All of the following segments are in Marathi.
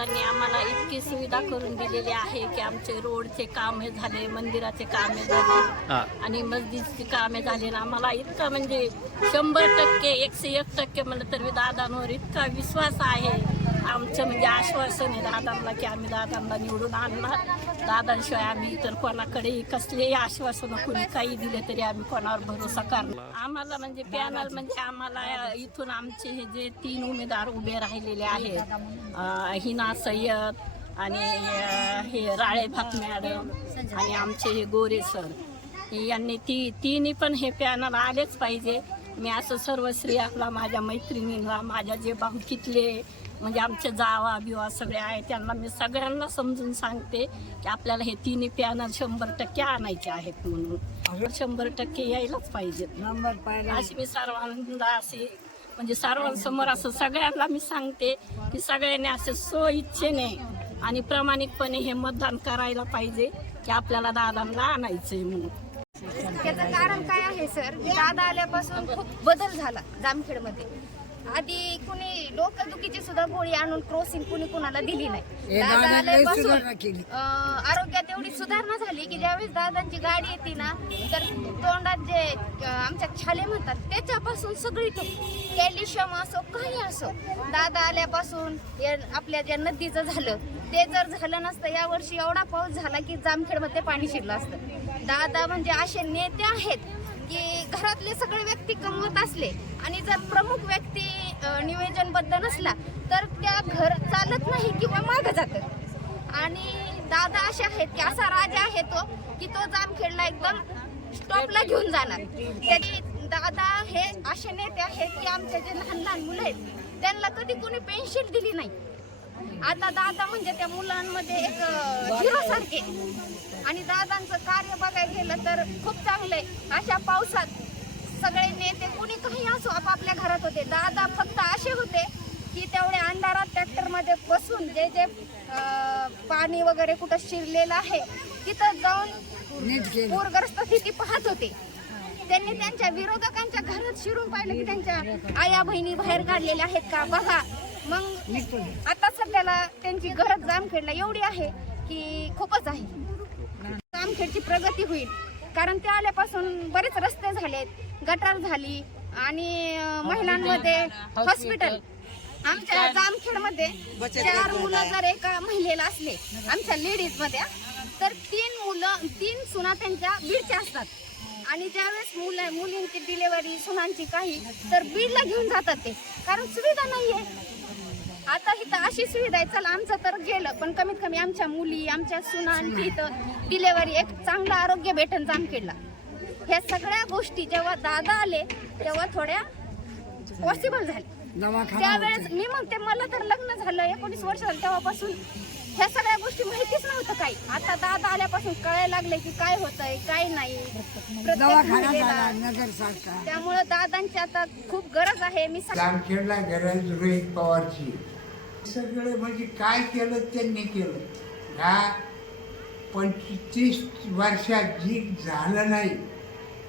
एवढी सुविधा करून दिलेली आहे की आमचे रोडचे कामे झाले मंदिराचे कामे झाले हा. आणि मस्जिदची कामे झाली. ना आम्हाला इतका म्हणजे शंभर टक्के एकशे एक टक्के म्हणलं तर मी दादांवर इतका विश्वास आहे. आमचं म्हणजे आश्वासन आहे दादांना की आम्ही दादांना निवडून आणणार. दादांशिवाय आम्ही इतर कोणाकडे कसलेही आश्वासन कोणी काही दिले तरी आम्ही कोणावर भरोसा करणार. आम्हाला म्हणजे पॅनल म्हणजे आम्हाला इथून आमचे हे जे तीन उमेदवार उभे राहिलेले आहेत हिना सय्यद आणि हे राळेभात मॅडम आणि आमचे हे गोरे सर यांनी ती तिन्ही पण हे पॅनल आलेच पाहिजे. मी असं सर्व स्त्रियाला माझ्या मैत्रिणींना माझ्या जे बाहुकीतले म्हणजे आमचे जावा बिवा सगळे आहे त्यांना मी सगळ्यांना समजून सांगते की आपल्याला हे तिन्ही पॅनल शंभर टक्के आणायचे आहेत म्हणून. शंभर टक्के यायलाच पाहिजेत नंबर पाहिजे. अशी मी सर्वांना असे म्हणजे सर्वांसमोर असं सगळ्यांना मी सांगते की सगळ्यांनी असे सो इच्छेने आणि प्रामाणिकपणे हे मतदान करायला पाहिजे की आपल्याला दादांना आणायचंय म्हणून. त्याचं कारण काय आहे सर? की दादा आल्यापासून खूप बदल झाला जामखेडमध्ये. आधी कुणी डोकंदुखीची सुद्धा गोळी आणून क्रॉसिंग कुणी कुणाला दिली नाही. दादा आल्यापासून. अं, आरोग्यात एवढी सुधारणा झाली की ज्यावेळेस दादांची गाडी येते ना तर तोंडात जे अं, आमच्या छाले म्हणतात त्याच्यापासून सगळी कॅल्शियम असो काही असो. दादा आल्यापासून या आपल्या ज्या नदीचं झालं ते जर झालं नसतं यावर्षी एवढा पाऊस झाला की जामखेडमध्ये पाणी शिरलं असतं. दादा म्हणजे असे नेते आहेत की घरातले सगळे व्यक्ती कमवत असले आणि जर प्रमुख व्यक्ती नियोजनबद्ध नसला तर त्या घर चालत नाही किंवा मागं जातं. आणि दादा असे आहेत की असा राजा आहे तो की तो जामखेडला एकदम स्टॉपला घेऊन जाणार. त्याची दादा हे असे नेते आहेत की आमचे जे लहान लहान मुलं आहेत त्यांना कधी कोणी पेन्शन दिली नाही. आता दादा म्हणजे त्या मुलांमध्ये एक हिरो सारखे. आणि दादांचं कार्य बघायला गेलं तर खूप चांगलं आहे. अशा पावसात सगळे नेते कुणी काही असो आपापल्या घरात होते. दादा फक्त असे होते की तेवढ्या अंधारात ट्रॅक्टरमध्ये बसून जे जे पाणी वगैरे कुठं शिरलेलं आहे तिथं जाऊन पूरग्रस्त स्थिती पाहत होते. त्यांनी त्यांच्या विरोधकांच्या घरात शिरून पाहिलं की त्यांच्या आया बहिणी बाहेर काढलेल्या आहेत का? बघा. मग आता सध्याला त्यांची गरज जामखेडला एवढी आहे की खूपच आहे. जामखेडची प्रगती होईल. कारण ते आल्यापासून बरेच रस्ते झालेत गटार झाली आणि महिलांमध्ये हॉस्पिटल आमच्या जामखेडमध्ये चार मुलं जर एका महिलेला असले आमच्या लेडीजमध्ये तर तीन मुलं तीन सुना त्यांच्या बीडच्या असतात. आणि ज्यावेळेस मुलं मुलींची डिलेवरी सुनांची काही तर बीडला घेऊन जातात ते. कारण सुविधा नाहीये. आता इथं अशी सुविधा आहे चला आमचं तर गेलं पण कमीत कमी आमच्या मुली आमच्या सुनांची इथं डिलेवरी एक चांगलं आरोग्य भेटन जामखेडला. ह्या सगळ्या गोष्टी जेव्हा दादा आले तेव्हा थोड्या पॉसिबल झाल्या. दवाखाना त्यावेळेस मी म्हणते मला तर लग्न झालं एकोणीस वर्ष झालं तेव्हापासून. ह्या सगळ्या गोष्टी माहितीच नव्हतं काही. आता दादा आल्यापासून कळायला लागले की काय होतंय काय नाही. झाला त्यामुळं दादांची आता खूप गरज आहे. मी जामखेडला गरज रोहित पवारची. सगळे म्हणजे काय केलं त्यांनी केलं. ह्या पंचवीस वर्षात जी झालं नाही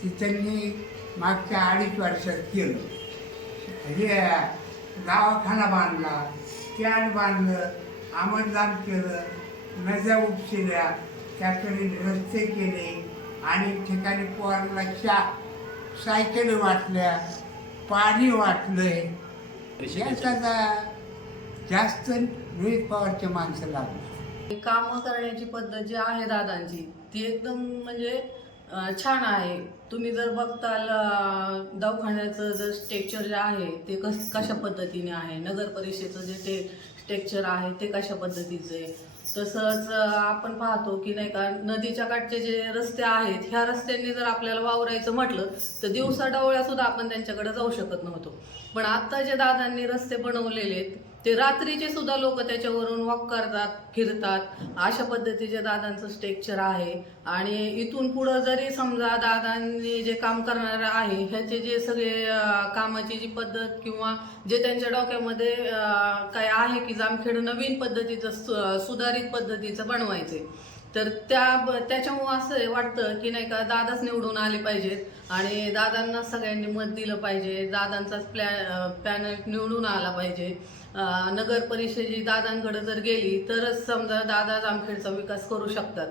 ते त्यांनी मागच्या अडीच वर्षात केलं. हे दवाखाना बांधला कॅन बांधलं आमदान केलं नद्या उपशिल्या त्याकडे रस्ते केले आणि ठिकाणी पोराला चा सायकली वाटल्या पाणी वाटलंय. याचा जास्त रोहित पवारच्या माणसं लागली कामं करण्याची पद्धत जी आहे दादांची ती एकदम म्हणजे छान आहे. तुम्ही जर बघताल दवाखान्याचं जर स्ट्रक्चर जे आहे ते कस कशा पद्धतीने आहे? नगर परिषदेचं जे ते स्ट्रक्चर आहे ते कशा पद्धतीचं आहे? तसंच आपण पाहतो की नाही का नदीच्या काठचे जे रस्ते आहेत ह्या रस्त्यांनी जर आपल्याला वावरायचं म्हटलं तर दिवसा डवळ्यासुद्धा आपण त्यांच्याकडे जाऊ शकत नव्हतो. पण आत्ता जे दादांनी रस्ते बनवलेले आहेत ते रात्रीचे सुद्धा लोक त्याच्यावरून वॉक करतात फिरतात. अशा पद्धतीचे दादांचं स्ट्रेक्चर आहे. आणि इथून पुढं जरी समजा दादांनी जे काम करणार आहे ह्याचे जे सगळे कामाची जी पद्धत किंवा जे त्यांच्या डोक्यामध्ये काय आहे की जामखेड नवीन पद्धतीचं सुधारित पद्धतीचं बनवायचे तर त्या त्याच्यामुळं असं वाटतं की नाही का दादाच निवडून आले पाहिजेत. आणि दादांना सगळ्यांनी मत दिलं पाहिजे. दादांचाच प्लॅ पॅनल निवडून आला पाहिजे. नगर परिषदेची दादांकडे जर गेली तरच समजा दादा जामखेडचा विकास करू शकतात.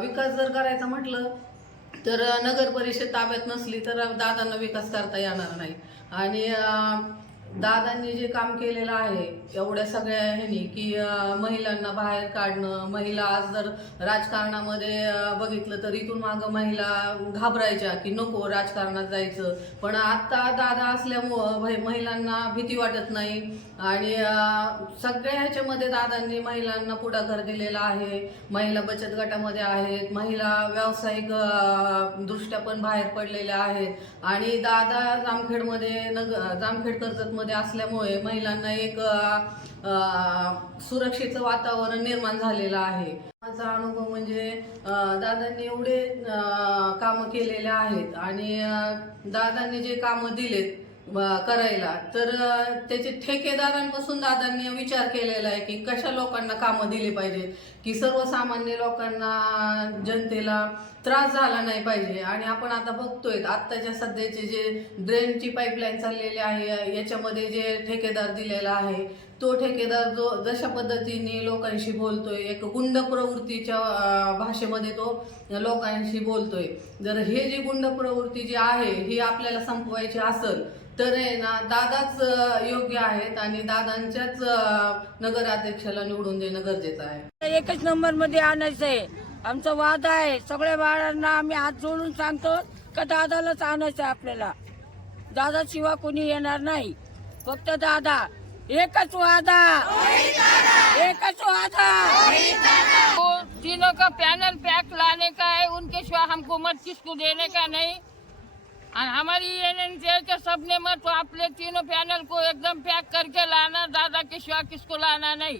विकास जर करायचा म्हटलं तर नगर परिषद ताब्यात नसली तर दादांना विकास करता येणार नाही. आणि दादांनी जे काम केलेलं आहे एवढ्या सगळ्या ह्यानी की महिलांना बाहेर काढणं महिला आज जर राजकारणामध्ये बघितलं तर इथून मागं महिला घाबरायच्या की नको राजकारणात जायचं. पण आत्ता दादा असल्यामुळं महिलांना भीती वाटत नाही. आणि सगळ्या ह्याच्यामध्ये दादांनी महिलांना पुढाकार दिलेला आहे. महिला बचत गटामध्ये आहेत. महिला व्यावसायिक दृष्ट्या पण बाहेर पडलेल्या आहेत. आणि दादा जामखेडमध्ये नग जामखेड कर्जतमध्ये असल्यामुळे महिलांना एक सुरक्षेचं वातावरण निर्माण झालेलं आहे. माझा अनुभव म्हणजे दादांनी एवढे काम कामं केलेले आहेत आणि दादांनी जे कामं दिलेत करायला. तर त्याचे ठेकेदारांपासून दादांनी विचार केलेला आहे की कशा लोकांना कामं दिली पाहिजेत? की सर्वसामान्य लोकांना जनतेला त्रास झाला नाही पाहिजे. आणि आपण आता बघतोय आत्ताच्या सध्याचे जे ड्रेनची पाईपलाईन चाललेली आहे याच्यामध्ये जे ठेकेदार दिलेला आहे तो ठेकेदार जो जशा पद्धतीने लोकांशी बोलतोय एक गुंड प्रवृत्तीच्या भाषेमध्ये तो लोकांशी बोलतोय. जर हे जी गुंड प्रवृत्ती जी आहे ही आपल्याला संपवायची असेल तर आहे ना दादाच योग्य आहेत आणि दादांच्याच नगराध्यक्षाला निवडून देणं गरजेचं आहे. एकच नंबरमध्ये आणायचं आहे. आमचा वाद आहे. सगळ्या बाळांना आम्ही हात जोडून सांगतो का दादालाच आणायचं आहे आपल्याला. दादा शिवा कोणी येणार नाही. फक्त दादा. एकच वादा. एकच वादा. तीनों का पैनल पैक लाने का है उनके सिवा हमको मत किसको देने का नहीं? और हमारी एन एन है के सबने मत अपने तीनों पैनल को एकदम पैक करके लाना दादा के शिवा किसको लाना नहीं.